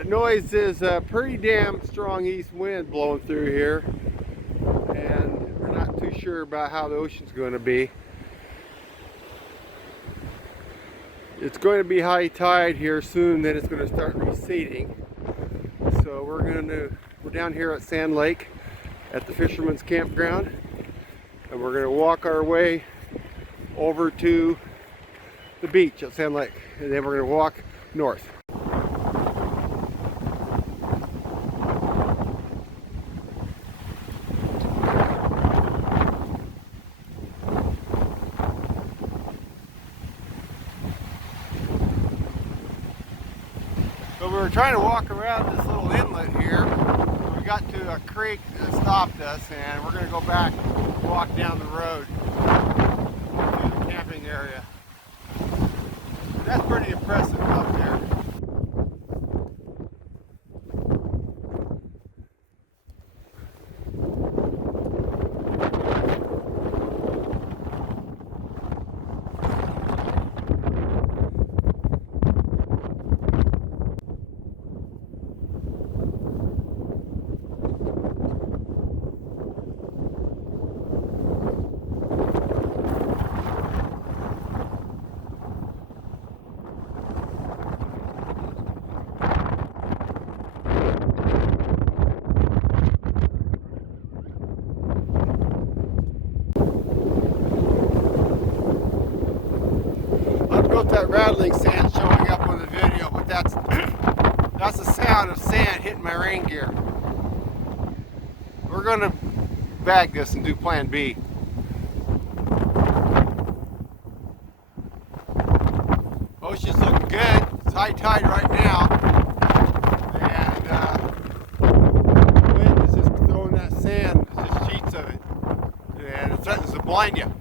That noise is a pretty damn strong east wind blowing through here, and we're not too sure about how the ocean's going to be. It's going to be high tide here soon, then it's going to start receding. So we're down here at Sandlake at the fisherman's campground, and we're going to walk our way over to the beach at Sandlake, and then we're going to walk north. So we were trying to walk around this little inlet here. We got to a creek that stopped us, and we're going to go back and walk down the road to the camping area. That's pretty impressive up there. That rattling sand showing up on the video, but that's the sound of sand hitting my rain gear. We're going to bag this and do plan B. Ocean's looking good. It's high tide right now, and the wind is just throwing that sand, just sheets of it, and it threatens to blind you.